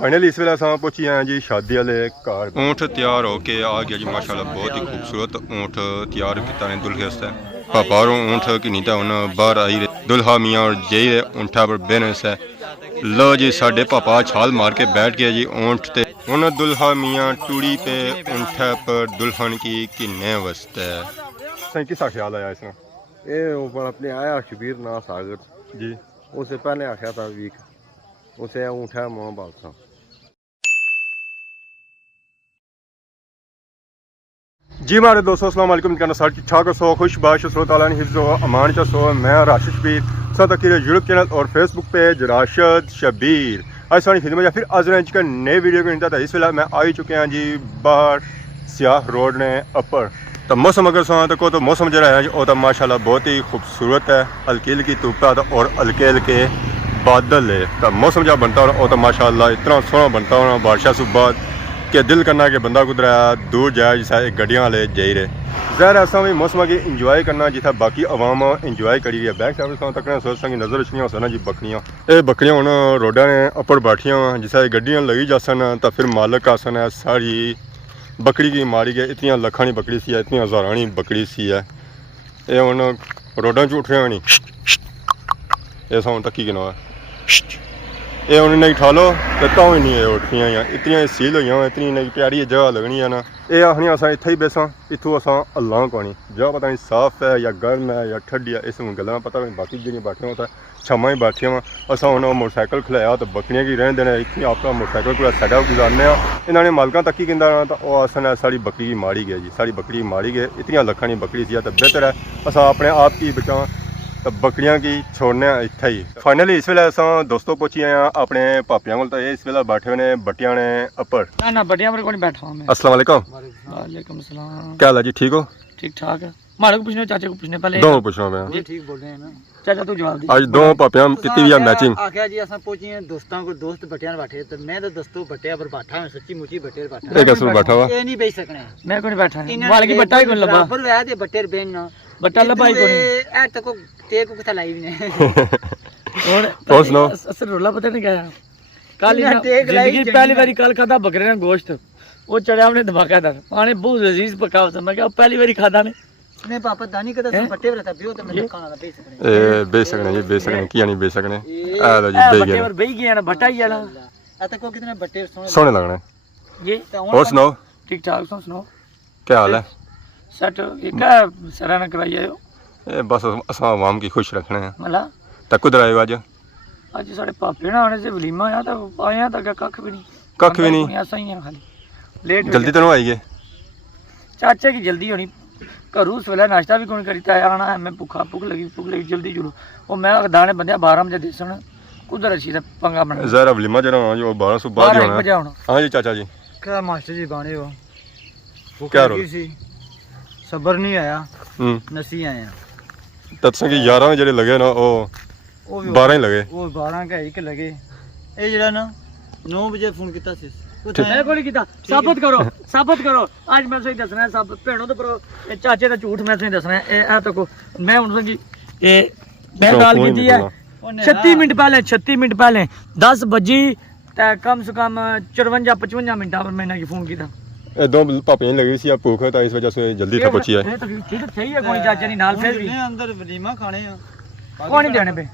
Finally इस वेले असां पहुंची आए जी शादी वाले घर। ऊँट तैयार होके आ गया जी माशाल्लाह, बहुत ही खूबसूरत ऊँट तैयार किया ने दुल्हे वास्ते। पापा और ऊँट की नीता उन बाहर आई रहे दुल्हा मियाँ और जई ऊँटा पर बेने से। लो जी साडे पापा छाल मार के बैठ गया जी ऊँट ते। उन दुल्हा मियाँ टूड़ी पे ऊँटा पर दुल्हन की किन्ने वास्ते। सही किसा ख्याल आया इसमें? ये ऊपर अपने आया शबीर ना सागर जी, उससे पहले आखिया था वीक उसे ऊँटा मोह बादशाह। जी हमारे दोस्तों अस्सलाम वालेकुम, कहना साथ ठीक ठाक सो खुश बाश सो ताला ने हिफ्ज़ो अमान चा सो। मैं राशिद शबीर साथ अकीर यूट्यूब चैनल और फेसबुक पेज राशिद शबीर। आज सारी खिदमत या फिर आज रेंज का नए वीडियो को था। इस वेला मैं आई चुके हैं जी बाहर सियाह रोड ने अपर। तो मौसम अगर सुना तो मौसम जरा है वो तो माशाल्लाह बहुत ही खूबसूरत है। हल्की हल्की धूप है और हल्के हल्के बादल है। तो मौसम जब बनता हो तो माशाल्लाह इतना सोहना बनता होना बारिशा से बाद कि दिल करना कि बंदा कुदर दूर जाए जिसा गड्डियाँ वाले जाई रहे। ज़ाहिर ऐसा भी मौसम की इंजॉय करना जितना बाकी अवाम इंजॉय करी है। बैक साइड तक सोच संगी नज़र अच्छी हो जी बकरियाँ। ये बकरियाँ हूँ रोडा ने अपर बैठिया जिसा गड्डियाँ लगी जा सन तो फिर मालक आसन है सारी बकरी की मारी गई। इतनी लखानी बकरी सी है, इतनी हज़ारानी बकरी सी है। ये हूँ रोडा च उठ रहे नहीं ये साउंड तक की ना ये हूँ नहीं ठा लो तो ही नहीं उठियाँ या इतनी सील हुई इतनी नहीं प्यारी जगह लगनी है ना। ये आखनी अस इत्थे ही बेसां इतों अस अल्लाह कोनी जगह पता नहीं साफ है या गर्म है या ठंडी है इस गल्लां पता नहीं। बाकी जी बैठियां होता छावां ही बैठियां वा अस हूँ मोटरसाइकिल खलाया तो बकरियां की रहन देना इतनी अपना मोटरसाइकिल को साइड गुजारने इन्होंने मालकां तक ही कहता तो वह असन साड़ी बकरी की मारी गए जी। साड़ी बकरी मारी गए इतनी लखानी बकरी सी तो बेहतर है अस अपने आप की बचा तो बकरियां की छोड़ने इत्थे ही। फाइनली इस वेले असां दोस्तों पहुंची आए अपने पापियां कोल। तो ये इस वेले बैठे ने बटियां ने अपर ना बटियां पर कोई बैठा हूं मैं। अस्सलाम वालेकुम। वालेकुम सलाम। क्या हाल है जी, ठीक हो? ठीक ठाक है। मारे को पूछने चाचा को पूछने पहले दो पूछना मैं जी ठीक बोल रहे हैं ना। चाचा तू जवाब दे। आज दो पापियां कितनी भी मैचिंग आखिया जी असां पहुंचे दोस्तां को दोस्त बटियां बैठे तो मैं तो दोस्तों बटिया पर बैठा हूं सच्ची मुची बटिया पर बैठा। एक असर बैठा हुआ ये नहीं बेच सकने मैं कोई बैठा है वाल की बट्टा ही कोई लबा पर वे दे बटिया बेन ना बट्टा लबा ही कोई ए तक को ते को किथा लाई भी ने और सुनाओ असर रोला पता नहीं क्या कल जिंदगी पहली बारी कल खादा बकरे का गोश्त वो चढ़ा हमने धमाकेदार पानी बहुत अजीज पका था। मैं क्या पहली बारी खादा ने मैं पापा दानी कदा बट्टे पर रहता बियो तो मैं खाना बेच सकने ए बेच सकने जी बेच सकने किया नहीं बेच सकने आ लो जी बेच बट्टे पर बेच गया ना बट्टा ही वाला आ तक को कितने बट्टे सोने लगने ये और सुनाओ ठीक ठाक सुनाओ क्या हाल है? सेट एक सराहना करवाई आयो ए बस अस आवाम की खुश रखने हैं। मला तक कुदर आए आज? आज साढ़े पापे ना आने से वलीमा आया तो आया तक कख भी नहीं कख भी नहीं ऐसा ही है खाली लेट जल्दी तो आई गए चाचे की जल्दी होनी घरों उस वेला नाश्ता भी कौन करीता आना है। मैं भुख लगी जल्दी जुड़ो वो मैं दाने बंदे 12 बजे देसन उधर अच्छी पंगा बना जरा वलीमा जरा जो 12 से बाद ही होना। हाँ जी चाचा जी क्या मास्टर जी बाने हो क्या रोल सबर नहीं आया नसी आया तत्सों की 11 जेडे लगे ना वो 12 ही लगे वो 12 का एक लगे ये जरा ना 9 बजे फोन किया सी मैं कोई कीता साबित करो आज मैं सही दसना है सब भेणो तो पर चाचे का झूठ मैं सही दसना है ए तको मैं हुन संगी ए मैं गाल कीती है 36 मिनट पहले 10 बजी ते कम से कम 54-55 मिनट पर मैंने की फोन किया। ए दो पापियां लगी सी भूख है तो इस वजह से जल्दी था पहुंची है। ठीक सही है कोई चाचे नहीं नाल फिर भी अंदर वलीमा खाने हैं कौन नहीं देने पे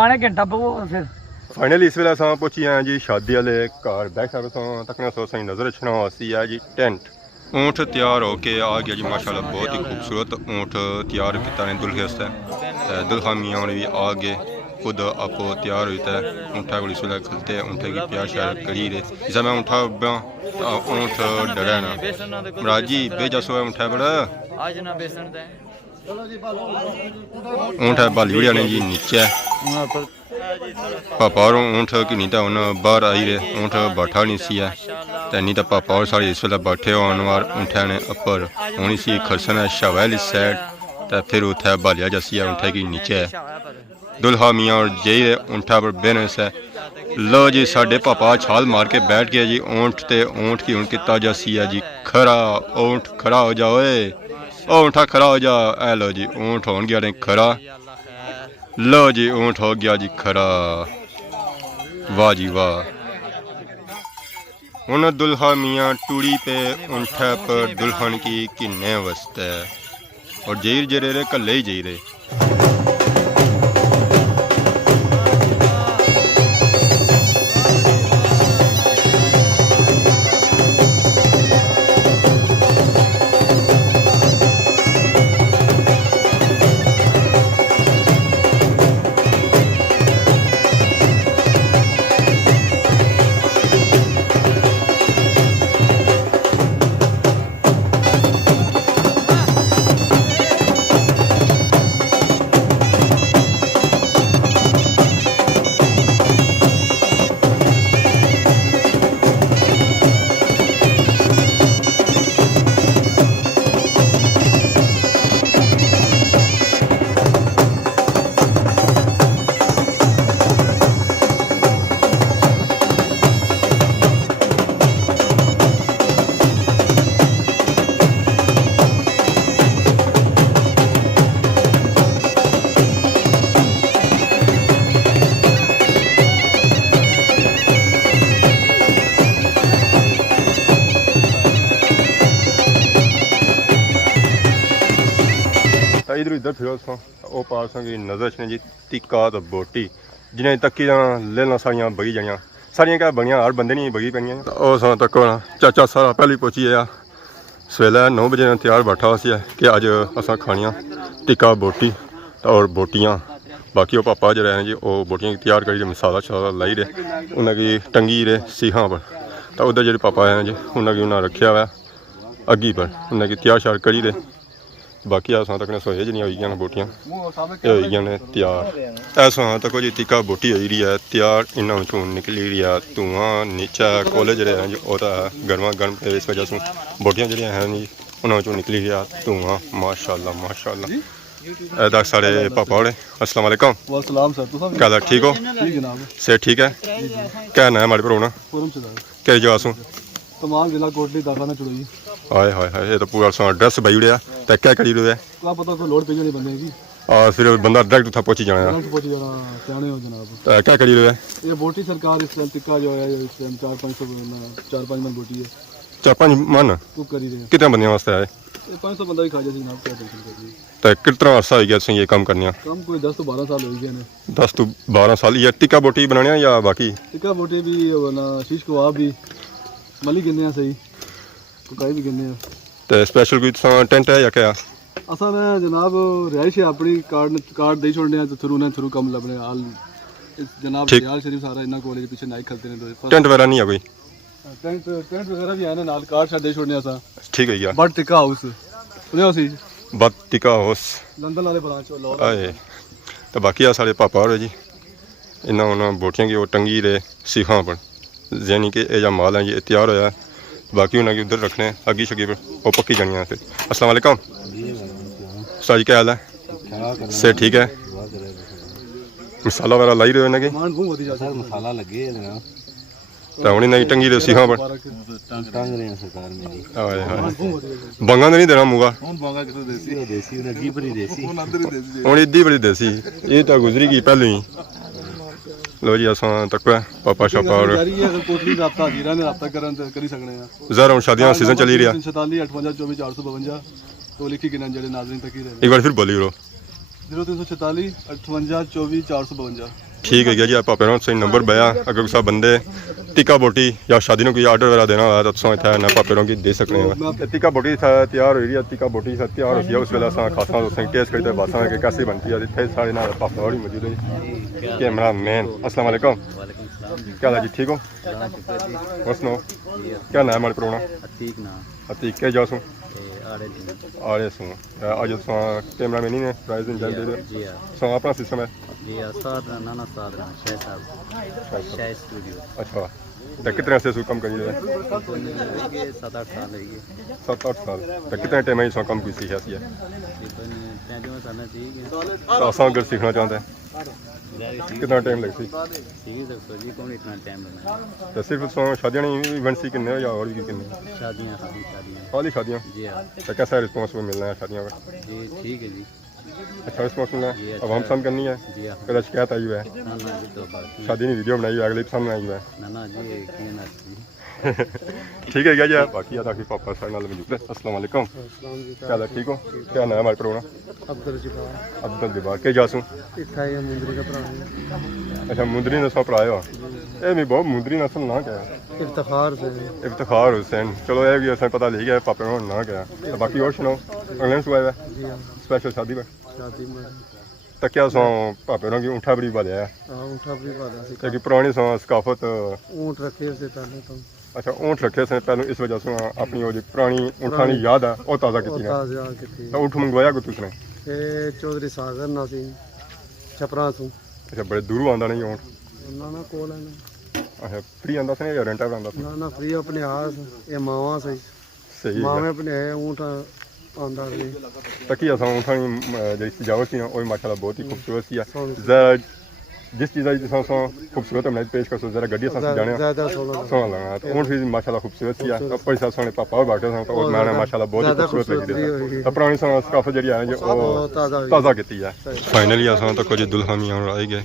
आने घंटा वो फिर फाइनली इस वेले असां पहुंची आए जी शादी वाले घर। बैक साइड तक सोच संगी नजर अच्छना सी है जी टेंट। ऊँट तैयार होके आ गया जी माशाल्लाह, बहुत ही खूबसूरत ऊँट तैयार किया ने दुल्हे वास्ते। दुल्हा मियाँ भी आ गए खुद आपो तैयार होता है ऊँटा को इस वेले खलते ऊँटे की प्यार श्यार करी रहे जिस मैं ऊँटा तो ऊँट डरे ना मराजी बेजा सो ऊँटा बड़ा ऊँट है बाली ने जी नीचे पापा और ऊँट की नीता उन बाहर आई रहे ऊँट बैठा नहीं सी है तो नहीं तो पापा और सारे इस वेले बैठे होने वार ऊँटा ने अपर होनी सी खरसन है शवाल इस साइड तो फिर उठे बालिया जैसी है ऊँटे की नीचे है दुल्हा मियाँ और जई ऊँटा पर बेने से। लो जी साडे पापा छाल मार के बैठ गया जी ऊँट ते ऊँट की उनकी ताजा सी है जी खरा ऊँट खड़ा हो जाओ ओ ऊँटा खड़ा हो जा। ए लो जी ऊँट हो गया ने खरा। लो जी ऊँट हो गया जी खरा। वाह जी वाह उन दुल्हा मियाँ टूड़ी पे ऊँठा पर दुल्हन की किन्ने वस्ते और जईर जरे रे कल्ले ही जईरे। इधर इधर फिरो वो पास नजर ने जी टिक्का तो बोटी जिन्हें तक्की लेना सारियां बगी जानियां सारियां क्या बनियां हर बंदे नहीं बगी पैनियां और तक चाचा सारा पहले पहुंची गया सवेला 9 बजे तैयार बैठा सी कि अज असा खानियां टिक्का बोटी और बोटियां बाकी वो पापा जो हैं जी वो बोटियां तैयार करी मसाला शसाला लाई रहे उन्हें टंगी रहे सीखां पर तो उधर जो पापा हैं जी उन्हें रखा हुआ अग्गी पर उन्हें तैयार श्यार करी रहे बाकी असां तक सोए जी होई गई बोटियां ये होई गई तैयार ऐसा तक जी टिक्का बोटी होई रही है तैयार इन्हों चूं निकली रही है धुआं नीचा कोले जो हैं जी वो गर्मा गर्म इस वजह से बोटियां जो हैं जी उन्होंने चूं निकली रही है धुआं माशाअल्लाह माशाअल्लाह। ऐदा सारे पापा होरे अस्सलाम वालेकुम। वालेकुम सर क्या हाल ठीक हो? ठीक जनाब से ठीक है क्या नाम है हमारे पर होना कई जगह सो तमाम जिला कोटली दाखा ना चुड़ोई हाय हाय हाय ये तो पूरा सा ड्रेस बई उड़िया तो क्या करी रहे क्या पता कोई लोड पे नहीं बंदे की और फिर बंदा डायरेक्ट उठा पहुंची जाना पहुंच जाना सियाने हो जनाब तो क्या करी रहे ये बोटी सरकार इस टाइम टिक्का जो है इस टाइम 4-5 मन बोटी है 4-5 मन वो करी रहे हैं कितने बंदे वास्ते आए ये 500 बंदा भी खा जाए जनाब क्या टेंशन कर रही तो कितना अर्सा हो गया तुम ये काम करने कम कोई 10 तो 12 साल हो गए ने 10 तो 12 साल ये टिक्का बोटी बनाने या बाकी टिक्का बोटी भी ना शीश कबाब भी मली गिनने सही पकाई भी गिनने तो स्पेशल कोई टेंट है या क्या असा ने जनाब रिहाइश है अपनी कार्ड दे छोड़ने तो थ्रू कम लभने हाल जनाब दयाल शरीफ सारा इन्ना कॉलेज पीछे नाइक खलते ने टेंट वगैरह नहीं है कोई टेंट वगैरह भी है ना नाल कार्ड शायद दे छोड़ने असा ठीक है यार बट टिक्का हाउस सुनियो सी बट टिक्का हाउस लंदन वाले ब्रांच लो आए तो बाकी आ सारे पापा हो जी इन्होंने उन्होंने बोटियां की वो टंगी रहे सीखां पर यानी कि ये माल है ये तैयार होया बाकी उन्हें उधर रखने अग्गी शगी पर वो पक्की जानी फिर। अस्सलाम वालेकुम सर जी क्या हाल है से ठीक है मसाला वगैरह लाई रहे हो सर मसाला लगे तो हूँ इन्हें टंगी रहे सीखां पर टंग रहे हैं सरकार मेरी हाय हाय बंगा तो नहीं देना मूंगा देसी अग्गी पर ही देसी हूँ इद्दी बड़ी देसी ये तो गुजरी गई पहले ही लो जी असा तक पापा शापा और ज़रा हूँ शादियाँ सीजन चली रहा 47 तो लिखी गिना जड़े नाज़रीन तक ही रहे एक बार फिर बोली रो 0346 58 24 452 ठीक है जी आप पापा सही नंबर बया अगर सब बंदे टिक्का बोटी या शादी में कोई ऑर्डर वगैरह देना हुआ तो तुम इतना ना पापेरों की दे सकते हैं टिक्का बोटी तैयार हो रही है टिक्का बोटी तैयार होती है उस वेला खासा टेस्ट करते बासा कि कैसी बनती है फिर सारे ना पापा और मौजूद है कैमरा मैन अस्सलाम वालेकुम क्या हाल जी ठीक हो और सुनो क्या नाम हमारे प्रोना अतीक क्या जाओ सुन आड़े सुन आज कैमरा मैन ही ने प्राइज दे रहे सो अपना सिस्टम है अच्छा तो कितने से काम कर रहे हैं 7-8 साल तो कितने टाइम में काम की सीखा सी तो असा अगर सीखना चाहते हैं कितना टाइम लग सी तो सिर्फ शादियाँ नहीं इवेंट सी किन्ने या और भी किन्ने खाली शादियाँ तो कैसा रिस्पॉन्स मिलना है शादियों का जी ठीक है जी अच्छा रिस्पॉन्स है, आवाम पसंद करनी है, जी हाँ कदा शिकायत आई हुई है, ना ना जी तो बात शादी नहीं वीडियो बनाई हुई है, अगली पसंद नहीं आई हुई है। ना ना जी ये ना जी ठीक है क्या जी, बाकी आता कि पापा सारे नाल मौजूद है। अस्सलाम वालेकुम, क्या हाल है, ठीक हो? क्या नाम है हमारे प्रोग्राम? अब्दुल जब्बार अब्दुल जब्बार के जासू? इतना ही मुंदरी का भरा है अच्छा मुंदरी नस्ल पर आए हो, ये भी बहुत मुंदरी नस्ल ना क्या इफ्तिखार से इफ्तिखार हुसैन, चलो ये भी असें पता लग गया पापे को ना क्या। तो बाकी और सुनाओ, अगले सुबह है जी हाँ स्पेशल शादी में शादी में तो क्या सो पापे की ऊँठा बड़ी वाले है, ऊँटा भी पाला सी क्योंकि पुरानी सो सकाफत। ऊँट रखे से पहले तो अच्छा ऊँट रखे से पहले इस वजह से अपनी वो जी पुरानी ऊँठा की याद है वो ताज़ा की ताज़ा की थी तो ऊँट मंगवाया को तुसने? ये चौधरी सागर ना सी छपरा तू अच्छा बड़े दूर आंदा नहीं ऊँट? ना ना कोल है ना अच्छा फ्री आंदा से या रेंटा पर आंदा? ना ना फ्री अपने हाथ ये मावा से सही मावे है। अपने है ऊँट आंदा भी तकी असा ऊँठा की जी सजावट सी वो माशाल्लाह बहुत ही खूबसूरत सी है। जरा जिस चीज़ की खूबसूरत बनाई पेश कर सो जरा गड्डी सजाने ज़्यादा सोना सोना लगा तो ऊँट भी माशाल्लाह खूबसूरत सी है। ऊपर से सोने पापा और बाटे तो मैंने माशाल्लाह बहुत ही खूबसूरत लगी थी। तो पुरानी सकाफत जी है जो ताज़ा की है। फाइनली असा तो कुछ दुल्हन भी आई गए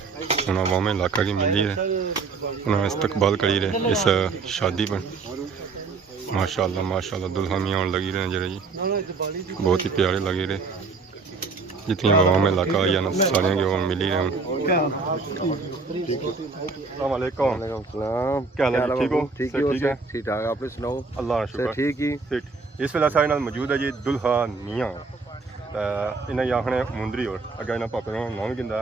उन्होंने अवाम इलाका की मिली है, उन्होंने इस्तकबाल करी रहे इस शादी पर। माशाल्लाह माशाल्लाह दुल्हन भी आने लगी रहे जरा जी, बहुत ही प्यारे लगे रहे। जितनी अवाम इलाका आई ना सारिया की वो मिली रहे। अस्सलाम वालेकुम, क्या हाल है, ठीक हो? ठीक ठीक है, ठीक ठाक, आपने सुनाओ? अल्लाह का शुक्र ठीक ही ठीक। इस वेले सारे नाल मौजूद है जी दुल्हा मियाँ, इन्हें आखने मुंदरी और अगर इन्हें पापे का नाम गिंदा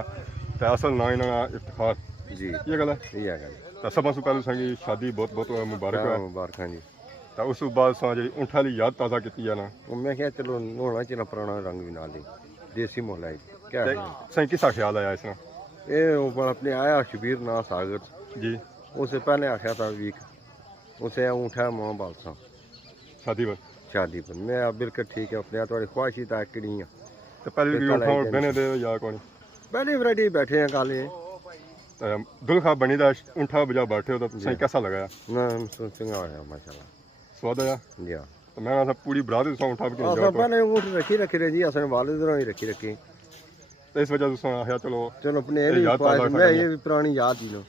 तो असल ना इन्होंने इफ्तिखार जी ये गल है। ये है गल तो सब असू पहले संगी शादी बहुत बहुत मुबारक है। मुबारक जी। तो उस बाद जी ऊँठा की याद ताज़ा की है ना, वो मैं क्या चलो नोना चला पुराना रंग भी ना ले देसी मोहल्ला है क्या है? सही किसा ख्याल आया इसमें? ये ऊपर अपने आया शबीर ना सागर जी उसे पहले आख्या था वीक उसे ऊँठा माँ बाप था शादी पर शादी पर मैं अब बिल्कुल ठीक है अपने थोड़ी ख्वाहिश था कि नहीं है तो पहले भी ऊँठा बने दे या कौन पहले वैरायटी बैठे हैं काले दुल्हा बनी दा ऊँठा बजा बैठे हो तो सही कैसा लगा? ना चंगा आया माशाल्लाह स्वाद आया? जी हाँ तो मैं पूरी बरात ऊँठा भी पहले ऊँट रखी रहे जी असने वाले तरह ही रखी तो इस वजह से आया चलो चलो अपने याद ताज़ा मैं ये भी पुरानी याद ही लो।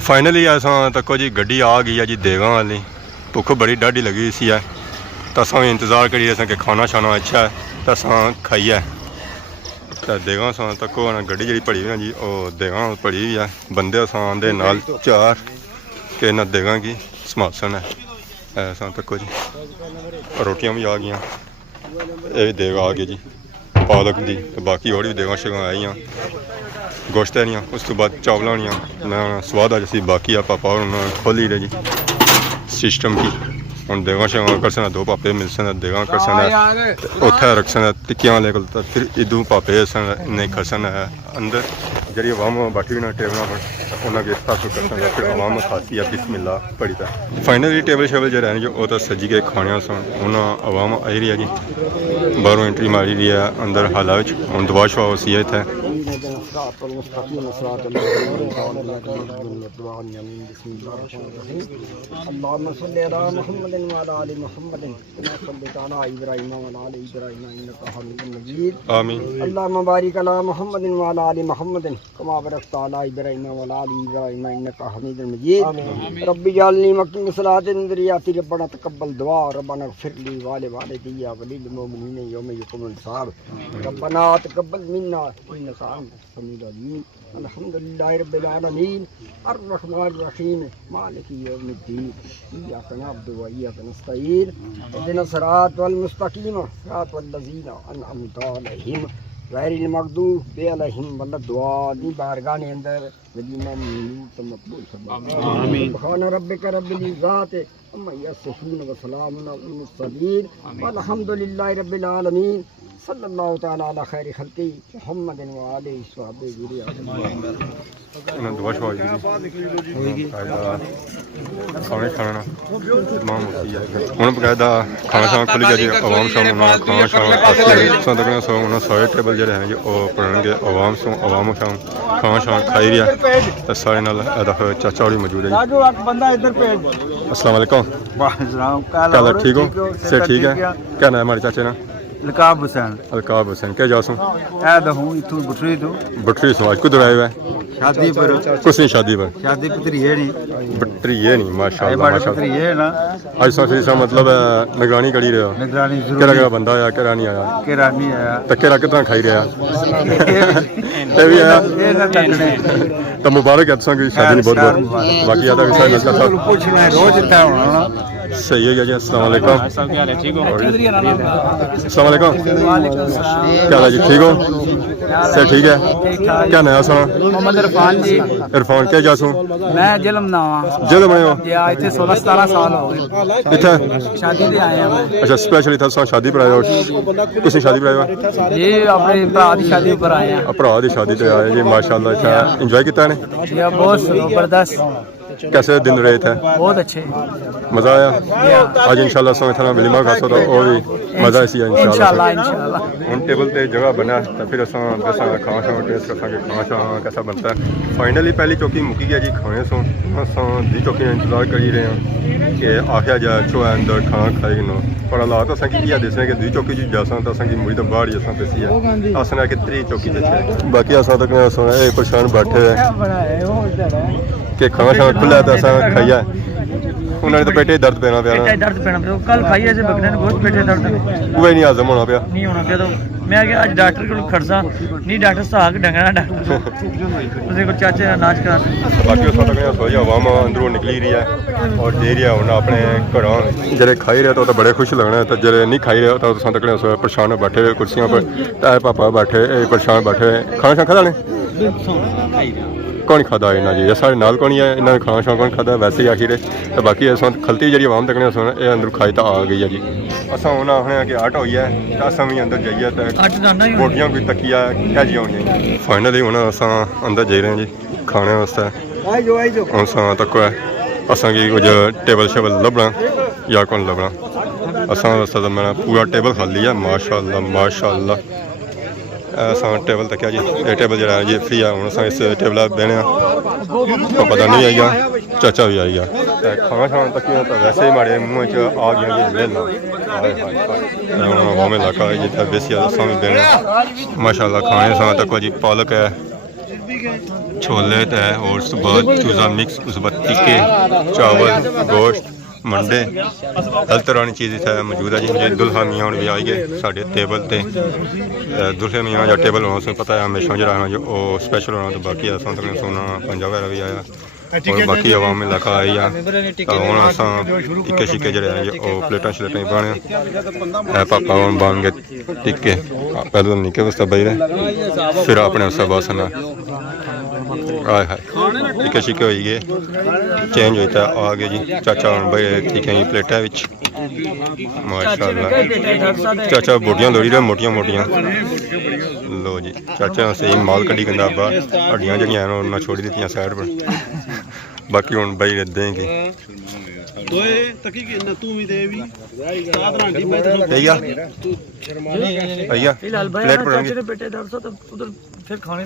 फाइनली असां तक जी गड्डी आ गई है जी देगां वाली, भुख बड़ी डाढ़ी लगी सी है तो असां इंतज़ार करिए असां के खाना शाना अच्छा है तो असां खाइए। तो देगां असां तक गड्डी जी भड़ी हुई है जी वो देगां भड़ी हुई है, बंदे असां आंदे नाल 4 के ना देगां की समासन है असां तक जी। रोटियां भी आ गई, ये भी देग आ गई जी पालक दी, तो बाकी और भी देगां शगां आई गोश्त दियाँ, उस तो बाद चावलों दियाँ ना स्वाद अज असी बाकी आ पापा और खोली रहे जी सिस्टम की हम देगा शगा कर सकना 2 पापे मिल सकना देगा कर सकना उठा रख सकना टिक्कियां लेकर तो फिर इदू पापे नहीं कर सकना है अंदर जी अवाम बैठी हुई ना टेबलों पर उन्होंने गिफ्ट हासिल कर सकना फिर अवाम खासी है बिस्मिल्लाह पड़ी था। फाइनली टेबल शेबल जो रहने जो तो सजी के खाने सन उन्होंने अवाम आई रही है जी बाहरों एंट्री मारी रही है अंदर हाल हम दुआ शुआ वसीयत है। आमीन। अल्लाहुम्मा बारिक अला मुहम्मदिन व अला आलि मुहम्मदिन कमा बारकता अला इब्राहीम व अला आलि इब्राहीम इन्नका हमीदुम मजीद। रब्बी जअलनी मुक़ीम सलातिन ज़ुर्रियती रब्बना तक़ब्बल दुआ रब्बना इग़फिर ली व लिवालिदी व लिल मुमिनीन यौम यक़ूमुल हिसाब रब्बना तक़ब्बल मिन्ना इन्नका अंतस समीउल अलीम। अल्हम्दुलिल्लाहि रब्बिल आलमीन अर्रहमानिर रहीम मालिकि यौमिद्दीन इय्याका नअबुदु व इय्याका नस्तईन इहदिना सिरातल मुस्तक़ीम सिरातल लज़ीना अनअमता अलैहिम गैरिल मग़दूबि अलैहिम वलद्दालीन। बारगाह के अंदर वलीमा मिनूत मकबूल फरमा आमीन। सुब्हान रब्बिका रब्बिल इज़्ज़ति अम्मा यसिफून व सलामुन अलल मुरसलीन वल्हम्दुलिल्लाहि रब्बिल आलमीन सल्लल्लाहु तआला अला खैरि खल्क़ि मुहम्मदिन व आलिहि वसहबिहि अजमईन। दुआ शुआ खाने खाना तमाम होती है हूँ बकायदा खाना शाना खुल गया जी अवाम शाम खाना शाना तकना सो सारे टेबल जो हैं जी पढ़े अवाम सो अवाम शाम खाना शाना खाई रहा तो सारे नाल चाचा होरी मौजूद है जी। अस्सलाम वालेकुम, क्या हाल है, ठीक हो? से ठीक है, क्या नाम है हमारे चाचे ना? लकाब हुसैन अलकाब हुसैन क्या जासू ए दहूं इथू बुटरी तो बटरी सो आज किधर आए हुए शादी पर कुछ नहीं शादी पर शादी पुत्री है नहीं बटरी ये नहीं माशाल्लाह पुत्री माशाल्लाह है ना आज फिर सा मतलब निगरानी करी रहे हो निगरानी केड़ा जरूर केड़ा बंदा आया केड़ा नहीं आया के रानी आया तो केड़ा कितना खाई रहा ये भी आया ये ना तकने तो मुबारक है तुसा की शादी नहीं बहुत बहुत बाकी आधा विषय नस्ल था पूछना है रोज इतना होना ना सही है जी अस्सलाम वालेकुम अस्सलाम वालेकुम क्या हाल है जी ठीक हो सर ठीक है क्या नया सुना मोहम्मद इरफान जी इरफान क्या जासू मैं जलम ना जल्द बने हो जी आज 16-17 साल हो गए इतना शादी ते आए हैं अच्छा स्पेशली था शादी पर आए हो किसी शादी पर आए हो जी अपने भरा की शादी पर आए हैं भरा की शादी पे आए जी माशाल्लाह अच्छा एंजॉय किया ने ये बहुत जबरदस्त कैसे दिन रहे थे बहुत अच्छे मजा आया आज इंशाल्लाह सो इतना वलीमा खासो तो और भी मजा इसी इंशाल्लाह इंशाल्लाह उन टेबल पे जगह बना तो फिर असा दसा खाना शाना टेस्ट रखांगे खाना शाना कैसा बनता है फाइनली पहली चौकी मुकी गया जी खाने सो असा दी चौकी का इंतजार कर ही रहे हैं कि आखिया जा छो अंदर खाना खाएगी नो पर हालात असा की दसने कि दी चौकी जी जासा तो असा की मुड़ी तो बाहर ही असा पैसी है असना कि त्री चौकी ते बाकी असा तक सुना ए परेशान बैठे हैं कि खाना शाना खुला तो असा खाइया उन्होंने तो पेटे दर्द पैना पिया पेटे दर्द पैना पिया कल खाइए से बकरे ने बहुत पेटे दर्द वो नहीं हजम होना पिया नहीं होना पिया तो मैं क्या आज डॉक्टर को खड़सा नहीं डॉक्टर साहब डंगना डॉक्टर उसे को चाचे का नाच करा बाकी उस वक्त सोई हवाम अंदरों निकली रही है और दे रही है उन्हें अपने घरों जरे खाई रहे तो बड़े खुश लगना है तो जरे नहीं खाई रहे तो तकने परेशान बैठे हुए कुर्सियों पर ताए पापा बैठे परेशान बैठे खाना शाना खादा ने कौन खाता इन्ना जी साढ़े नाल कौन है इन्होंने खाना शाना कौन खाता वैसे ही आखिर तो बाकी इस वक्त खलती जी आवाम तकने ये अंदर खाई तो आ गई है जी असा उन्हें आखने कि आट होई है तो असा भी अंदर जाइए तो बोटियां भी तकिया क्या जी होनी फाइनली हूँ अस अंदर जाई रहे हैं जी खाने वास्ते हूँ सा तक असा की कुछ टेबल शेबल लभना या कौन लभना असा वास्ते तो मेरा पूरा टेबल खाली है माशाअल्लाह माशाअल्लाह असा टेबल तक जी ये टेबल जो है जी फ्री है हूँ अस इस टेबल बहने पता नहीं आई गया चाचा भी आई गया खाना शाना तक तो वैसे ही माड़े मुँह च आ गया जी लेना वाम इलाका है जितना बेसी असा भी बहने माशाअल्लाह खाने सा तक जी पालक है छोले है और उस बाद चूज़ा मिक्स उस बाद टिक्के चावल गोश्त मंडे हर तरह की चीज़ इतना मौजूद है जी जे दुल्हा मियाँ भी आई गए साढ़े टेबल से दुल्हे मियाँ जो टेबल होना उसमें पता है हमेशा जो आना जो स्पेशल होना तो बाकी असा तक सोना पंजा वगैरह भी आया और बाकी आवाम इलाका आई है हूँ अस टिक्के शिक्के जो प्लेटा शलेटा बने पापा हम बन गए टिक्के पहले निक्के वास्ते बही रहे फिर अपने वास्ते बस ना आए हाय टिक्के शिक्के हो गए चेंज होता आ गए जी चाचा हम बही टिक्के प्लेटा माशाअल्लाह चाचा बोटियां दौड़ी रहे मोटियां मोटियां लो जी चाचा सही माल कड्डी गंदा अब्बा हड्डियां जड़ियां उन्हें छोड़ी दी साइड पर बाकी हूँ बही देंगे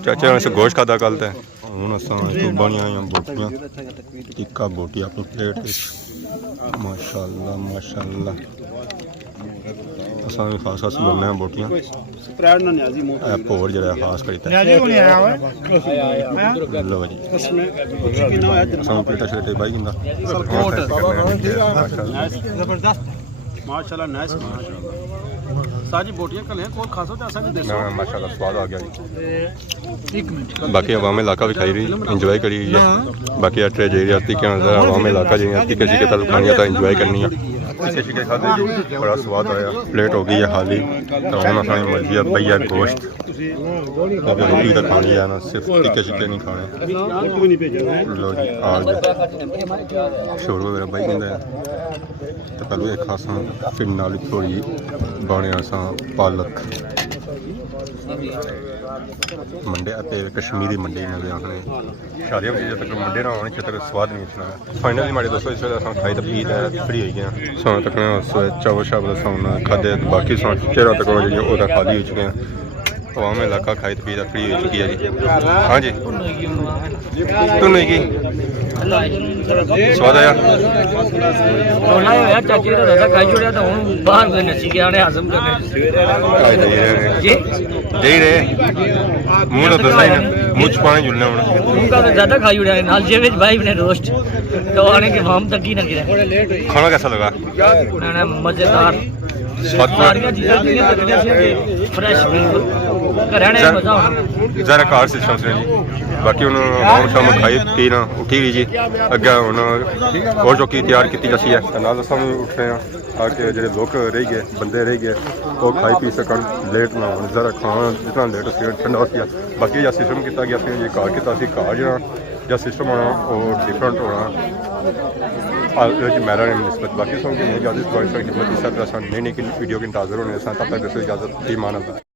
चाचा से गोश्त खाता कल तो हूँ अस बनिया बोटियां टिक्का बोटी अपनी प्लेट माशाअल्लाह माशाअल्लाह असा भी खास खास बोलने बोटियां भोर जो खास करी लो जी असा प्लेटा शलेटे बाई गिंदा माशाल्लाह नाइस साजी बोटियां कल हैं कोल खासो तो असा भी देसो माशाल्लाह स्वाद आ गया जी बाकी आवाम इलाका भी खाई रही इंजॉय करी रही है बाकी अठरे जी टिक्के आवाम इलाका जी टिक्के शिक्के तक खानी तो इंजॉय करनी है टिक्के शिक्के खाते बड़ा स्वाद आया प्लेट हो गई है खाली तो हम खाने मर्जी है भैया गोश्त रोटी तो खानी है ना सिर्फ टिक्के शिक्के नहीं खाने लो जी आ गया शोर वगैरह बही गंदा है तो पहले एक खासा फिर नाल थोड़ी बने असा पालक मंडे पे कश्मीरी मंडे में आखने शादियों में जब तक मंडे ना होने तक स्वाद नहीं सुना फाइनली हमारे दोस्तों इस वजह खाई तो पी है फ्री हो गया सोना तक चावल शावल सोना खाते बाकी सोना चेहरा तक जी खाली हो चुके हैं आवाम इलाका खाई तो पी फ्री हो चुकी है जी हाँ जी तू नहीं की ਸਵਾਦ ਆਇਆ ਰੋਣਾ ਹੋਇਆ ਚਾਚੇ ਦਾ ਦਾਦਾ ਖਾਈ ਛੋੜਿਆ ਤਾਂ ਹੁਣ ਬਾਹਰ ਦੇ ਨੱਚੀ ਗਿਆ ਨੇ ਹਜ਼ਮ ਕਰਨੇ ਜੀ ਦੇ ਰਹੇ ਮੂੰਹ ਤਾਂ ਦੱਸਦਾ ਹੀ ਨਾ ਮੂੰਹ ਚ ਪਾਣੀ ਜੁਲਣਾ ਹੁਣ ਮੂੰਹ ਦਾ ज़्यादा खाई उड़ा नाल जे विच भाई ने रोस्ट तो आने के हम तक ही ना गिरा खाना कैसा लगा ना मजेदार सारियां चीज़ां ਦੀਆਂ ਤਕੜੀਆਂ ਸੀ ਫਰੈਸ਼ ਬਿਲਕੁਲ ਘਰਾਣੇ ਮਜ਼ਾ ਆਉਂਦਾ ज़रा कार सिस्टम से जी बाकी ਹੁਣ ਆਮ ਸ਼ਾਮ ਖਾਈ ਪੀ ਨਾ ਉੱਠੀ ਗਈ ਜੀ ਅੱਗੇ ਹੁਣ ਹੋਰ ਚੌਕੀ ਤਿਆਰ ਕੀਤੀ ਜਾਂਦੀ ਹੈ ਤੇ ਨਾਲ ਅਸੀਂ ਉੱਠ ਰਹੇ ਹਾਂ ਤਾਂ ਕਿ ਜਿਹੜੇ ਲੋਕ ਰਹਿ ਗਏ ਬੰਦੇ ਰਹਿ ਗਏ ਉਹ ਖਾਈ ਪੀ ਸਕਣ ਲੇਟ ਨਾ ਹੋਣ ਜ਼ਰਾ ਖਾਣਾ ਜਿੰਨਾ ਲੇਟ ਸੀ ਠੰਡਾ ਹੋ ਗਿਆ ਬਾਕੀ ਜਿਹੜਾ ਸਿਸਟਮ ਕੀਤਾ ਗਿਆ ਸੀ ਜੇ ਕਾਰ ਕੀਤਾ ਸੀ ਕਾਰ ਜਿਹੜਾ ਸਿਸਟਮ ਹੋਣਾ ਉਹ ਡਿਫਰੈਂਟ ਹੋਣਾ मैरा ने नस्बत बाकी सॉन्ग की इजाज़त खिदमत इस तरह नई नई वीडियो के इंतज़ार होने तब तक इजाज़त ईमान अल्लाह।